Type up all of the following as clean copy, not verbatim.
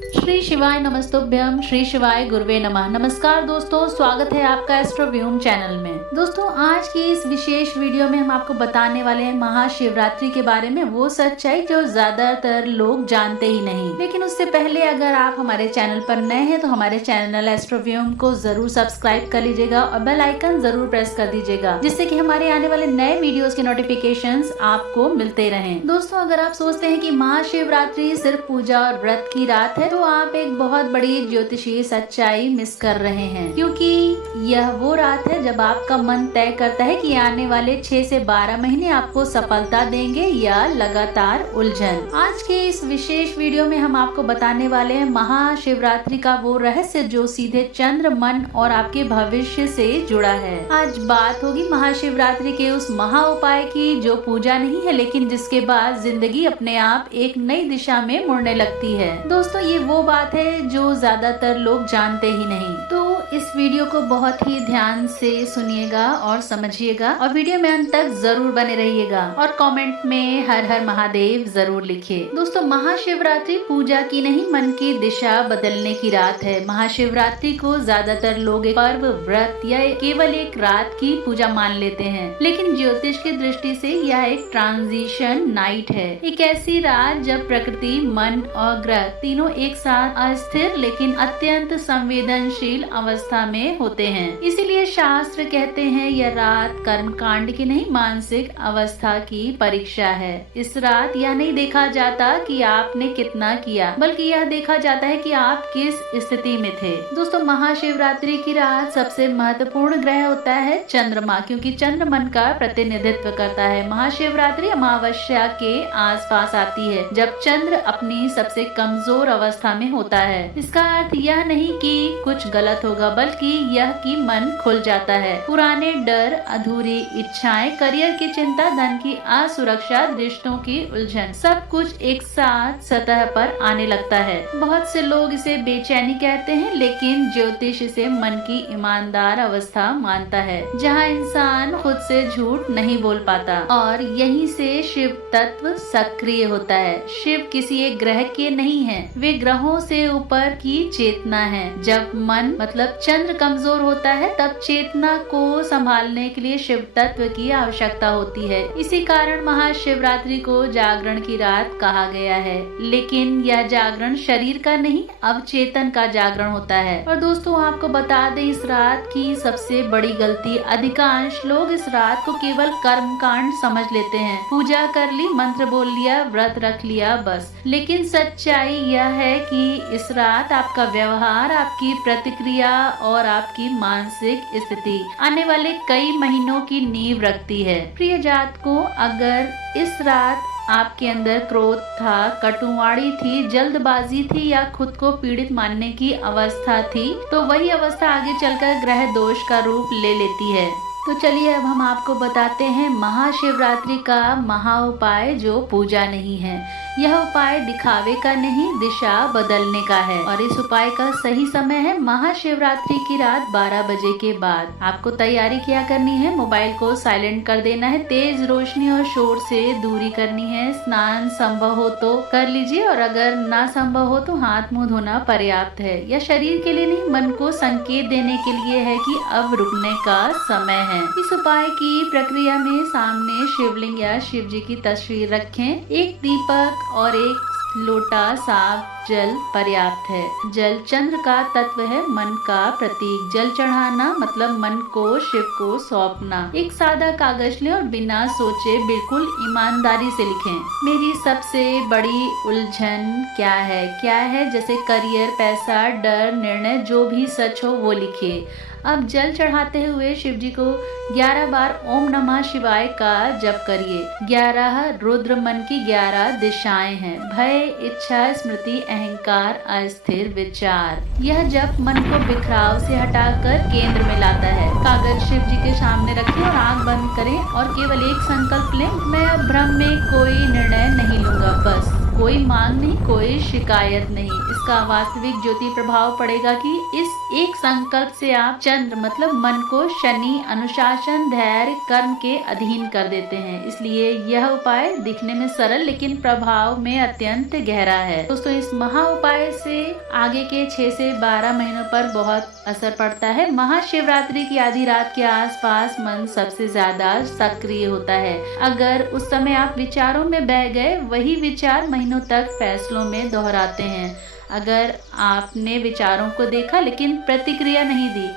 श्री शिवाय नमस्तुभ्यम, श्री शिवाय गुरुवे नमः। नमस्कार दोस्तों, स्वागत है आपका एस्ट्रोव्यूम चैनल में। दोस्तों, आज की इस विशेष वीडियो में हम आपको बताने वाले हैं महाशिवरात्रि के बारे में, वो सच्चाई जो ज्यादातर लोग जानते ही नहीं। लेकिन उससे पहले अगर आप हमारे चैनल पर नए हैं तो हमारे चैनल एस्ट्रोव्यूम को जरूर सब्सक्राइब कर लीजिएगा और बेल आइकन जरूर प्रेस कर दीजिएगा, जिससे कि हमारे आने वाले नए वीडियोस के नोटिफिकेशंस आपको मिलते रहें। दोस्तों, अगर आप सोचते हैं कि महाशिवरात्रि सिर्फ पूजा और व्रत की रात है तो आप एक बहुत बड़ी ज्योतिषीय सच्चाई मिस कर रहे हैं, क्योंकि यह वो रात है जब आपका मन तय करता है कि आने वाले 6 से 12 महीने आपको सफलता देंगे या लगातार उलझन। आज के इस विशेष वीडियो में हम आपको बताने वाले हैं महाशिवरात्रि का वो रहस्य जो सीधे चंद्र, मन और आपके भविष्य से जुड़ा है। आज बात होगी महाशिवरात्रि के उस महा उपाय की जो पूजा नहीं है, लेकिन जिसके बाद जिंदगी अपने आप एक नई दिशा में मुड़ने लगती है। दोस्तों, ये वो बात है जो ज्यादातर लोग जानते ही नहीं। तो इस वीडियो को बहुत ही ध्यान से सुनिएगा और समझिएगा, और वीडियो में अंत तक जरूर बने रहिएगा और कमेंट में हर हर महादेव जरूर लिखिए। दोस्तों, महाशिवरात्रि पूजा की नहीं, मन की दिशा बदलने की रात है। महाशिवरात्रि को ज्यादातर लोग एक पर्व, व्रत या केवल एक रात की पूजा मान लेते हैं, लेकिन ज्योतिष की दृष्टि से यह एक ट्रांजिशन नाइट है। एक ऐसी रात जब प्रकृति, मन और ग्रह तीनों एक साथ अस्थिर लेकिन अत्यंत संवेदनशील अवस्था में होते हैं। इसीलिए शास्त्र कहते हैं यह रात कर्मकांड की नहीं, मानसिक अवस्था की परीक्षा है। इस रात यह नहीं देखा जाता कि आपने कितना किया, बल्कि यह देखा जाता है कि आप किस स्थिति में थे। दोस्तों, महाशिवरात्रि की रात सबसे महत्वपूर्ण ग्रह होता है चंद्रमा, क्योंकि चंद्र मन का प्रतिनिधित्व करता है। महाशिवरात्रि अमावस्या के आसपास आती है, जब चंद्र अपनी सबसे कमजोर अवस्था में होता है। इसका अर्थ यह नहीं कि कुछ गलत होगा, बल्कि यह कि मन खुल जाता है। पुराने डर, अधूरी इच्छाएं, करियर की चिंता, धन की असुरक्षा, रिश्तों की उलझन, सब कुछ एक साथ सतह पर आने लगता है। बहुत से लोग इसे बेचैनी कहते हैं, लेकिन ज्योतिष इसे मन की ईमानदार अवस्था मानता है, जहाँ इंसान खुद से झूठ नहीं बोल पाता, और यहीं से शिव तत्व सक्रिय होता है। शिव किसी एक ग्रह के नहीं है, वे ग्रहों से ऊपर की चेतना है। जब मन मतलब चंद्र कमजोर होता है, तब चेतना को संभालने के लिए शिव तत्व की आवश्यकता होती है। इसी कारण महाशिवरात्रि को जागरण की रात कहा गया है, लेकिन यह जागरण शरीर का नहीं, अवचेतन का जागरण होता है। और दोस्तों, आपको बता दें, इस रात की सबसे बड़ी गलती, अधिकांश लोग इस रात को केवल कर्मकांड समझ लेते हैं। पूजा कर ली, मंत्र बोल लिया, व्रत रख लिया, बस। लेकिन सच्चाई यह है कि इस रात आपका व्यवहार, आपकी प्रतिक्रिया और आपकी मानसिक स्थिति आने वाले कई महीनों की नींव रखती है। प्रिय जातकों, अगर इस रात आपके अंदर क्रोध था, कटुवाणी थी, जल्दबाजी थी या खुद को पीड़ित मानने की अवस्था थी, तो वही अवस्था आगे चलकर ग्रह दोष का रूप ले लेती है। तो चलिए अब हम आपको बताते हैं महाशिवरात्रि का महा उपाय जो पूजा नहीं है। यह उपाय दिखावे का नहीं, दिशा बदलने का है, और इस उपाय का सही समय है महाशिवरात्रि की रात 12 बजे के बाद। आपको तैयारी क्या करनी है? मोबाइल को साइलेंट कर देना है, तेज रोशनी और शोर से दूरी करनी है, स्नान संभव हो तो कर लीजिए, और अगर ना संभव हो तो हाथ मुंह धोना पर्याप्त है। यह शरीर के लिए नहीं, मन को संकेत देने के लिए है कि अब रुकने का समय है। इस उपाय की प्रक्रिया में सामने शिवलिंग या शिव जी की तस्वीर रखें, एक दीपक और एक लोटा साफ जल पर्याप्त है। जल चंद्र का तत्व है, मन का प्रतीक। जल चढ़ाना मतलब मन को शिव को सौंपना। एक सादा कागज लें और बिना सोचे बिल्कुल ईमानदारी से लिखें, मेरी सबसे बड़ी उलझन क्या है? क्या है जैसे करियर, पैसा, डर, निर्णय, जो भी सच हो वो लिखिए। अब जल चढ़ाते हुए शिव जी को 11 बार ओम नमः शिवाय का जप करिए। 11 रुद्र मन की 11 दिशाएं हैं, भय, इच्छा, स्मृति, अहंकार, अस्थिर विचार। यह जप मन को बिखराव से हटाकर केंद्र में लाता है। कागज शिव जी के सामने रखें और आंख बंद करें और केवल एक संकल्प लें, मैं अब ब्रह्म में कोई निर्णय नहीं लूंगा, बस कोई मांग नहीं, कोई शिकायत नहीं। इसका वास्तविक ज्योति प्रभाव पड़ेगा कि इस एक संकल्प से आप चंद्र मतलब मन को शनि, अनुशासन, धैर्य, कर्म के अधीन कर देते हैं। इसलिए यह उपाय दिखने में सरल लेकिन प्रभाव में अत्यंत गहरा है। दोस्तों, इस महा उपाय से आगे के 6 से 12 महीनों पर बहुत असर पड़ता है। महाशिवरात्रि की आधी रात के आसपास मन सबसे ज्यादा सक्रिय होता है। अगर उस समय आप विचारों में बह गए, वही विचार महीनों तक फैसलों में दोहराते हैं। अगर आपने विचारों को देखा लेकिन प्रतिक्रिया नहीं दी,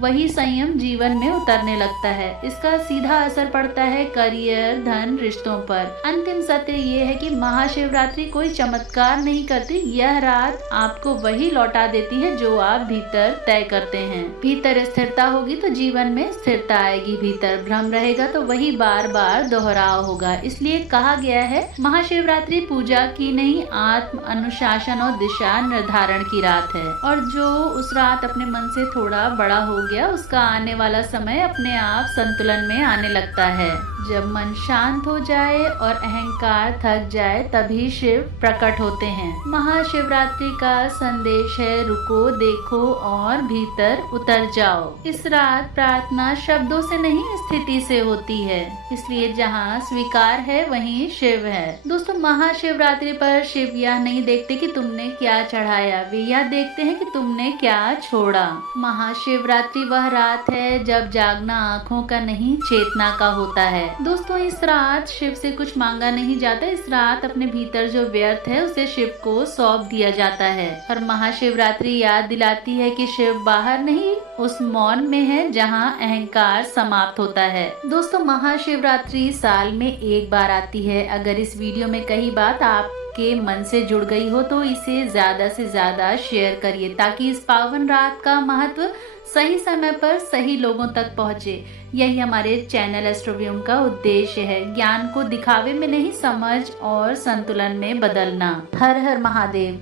वही संयम जीवन में उतरने लगता है। इसका सीधा असर पड़ता है करियर, धन, रिश्तों पर। अंतिम सत्य ये है कि महाशिवरात्रि कोई चमत्कार नहीं करती। यह रात आपको वही लौटा देती है जो आप भीतर तय करते हैं। भीतर स्थिरता होगी तो जीवन में स्थिरता आएगी। भीतर भ्रम रहेगा तो वही बार बार दोहराव होगा। इसलिए कहा गया है, महाशिवरात्रि पूजा की नहीं, आत्म अनुशासन और दिशा निर्धारण की रात है। और जो उस रात अपने मन से थोड़ा बड़ा हो गया, उसका आने वाला समय अपने आप संतुलन में आने लगता है। जब मन शांत हो जाए और अहंकार थक जाए, तभी शिव प्रकट होते हैं। महाशिवरात्रि का संदेश है, रुको, देखो और भीतर उतर जाओ। इस रात प्रार्थना शब्दों से नहीं, स्थिति से होती है। इसलिए जहाँ स्वीकार है वहीं शिव है। दोस्तों, महाशिवरात्रि पर शिव यह नहीं देखते कि तुमने क्या चढ़ाया, वे यह देखते हैं कि तुमने क्या छोड़ा। महाशिवरात्रि वह रात है जब जागना आँखों का नहीं, चेतना का होता है। दोस्तों, इस रात शिव से कुछ मांगा नहीं जाता। इस रात अपने भीतर जो व्यर्थ है उसे शिव को सौंप दिया जाता है। और महाशिवरात्रि याद दिलाती है कि शिव बाहर नहीं, उस मौन में है जहाँ अहंकार समाप्त होता है। दोस्तों, महाशिवरात्रि साल में एक बार आती है। अगर इस वीडियो में कही बात आपके मन से जुड़ गई हो तो इसे ज्यादा से ज्यादा शेयर करिए, ताकि इस पावन रात का महत्व सही समय पर सही लोगों तक पहुंचे। यही हमारे चैनल एस्ट्रोव्यूम का उद्देश्य है, ज्ञान को दिखावे में नहीं, समझ और संतुलन में बदलना। हर हर महादेव।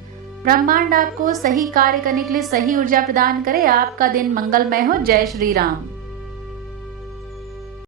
ब्रह्मांड आपको सही कार्य करने के लिए सही ऊर्जा प्रदान करे। आपका दिन मंगलमय हो। जय श्री राम।